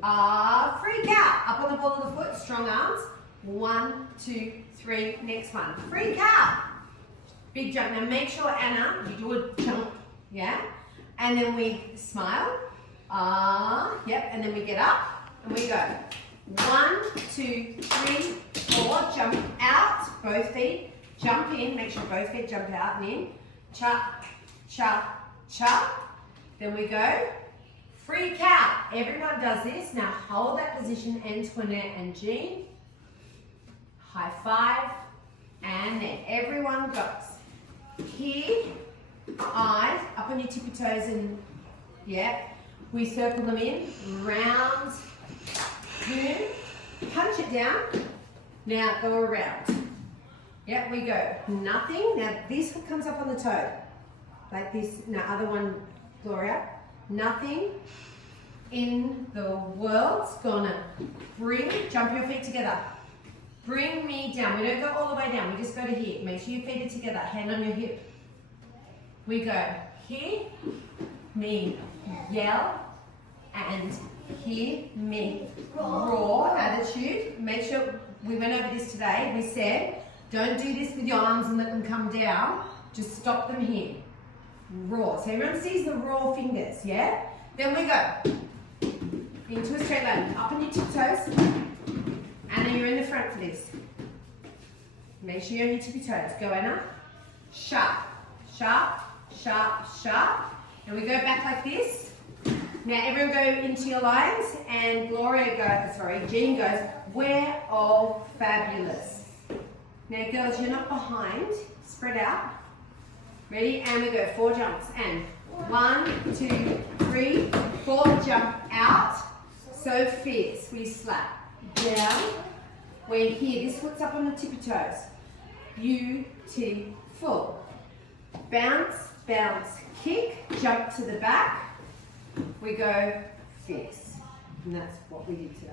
Freak out. Up on the ball of the foot, strong arms. 1, 2, 3, next one. Freak out. Big jump. Now make sure, Anna, you do a jump, yeah? And then we smile. Yep, and then we get up and we go. 1, 2, 3, 4, jump out, both feet, jump in, make sure both feet jump out and in. Cha, cha, cha. Then we go. Freak out. Everyone does this. Now hold that position, Antoinette and Jean. High five. And then everyone goes. Here, eyes up on your tippy toes and, yeah, we circle them in. Round, boom, punch it down. Now go around. Yep, we go. Nothing. Now this comes up on the toe. Like this. Now other one, Gloria. Nothing in the world's gonna jump your feet together. Bring me down. We don't go all the way down. We just go to here. Make sure your feet are together. Hand on your hip. We go here, me yell, and here, me roar. Attitude. Make sure, we went over this today. We said, don't do this with your arms and let them come down. Just stop them here. Roar. So everyone sees the raw fingers, yeah? Then we go into a straight line. Up on your tiptoes. And then you're in the front for this. Make sure you're on your tippy toes. Go, Anna. Sharp, sharp, sharp, sharp. And we go back like this. Now everyone go into your lines and Jean goes, we're all fabulous. Now girls, you're not behind. Spread out. Ready? And we go 4 jumps. And 1, 2, 3, 4, jump out. So fierce. We slap. Down. We're here. This foot's up on the tippy toes. Beautiful. Bounce, bounce, kick, jump to the back. We go fierce. And that's what we did today.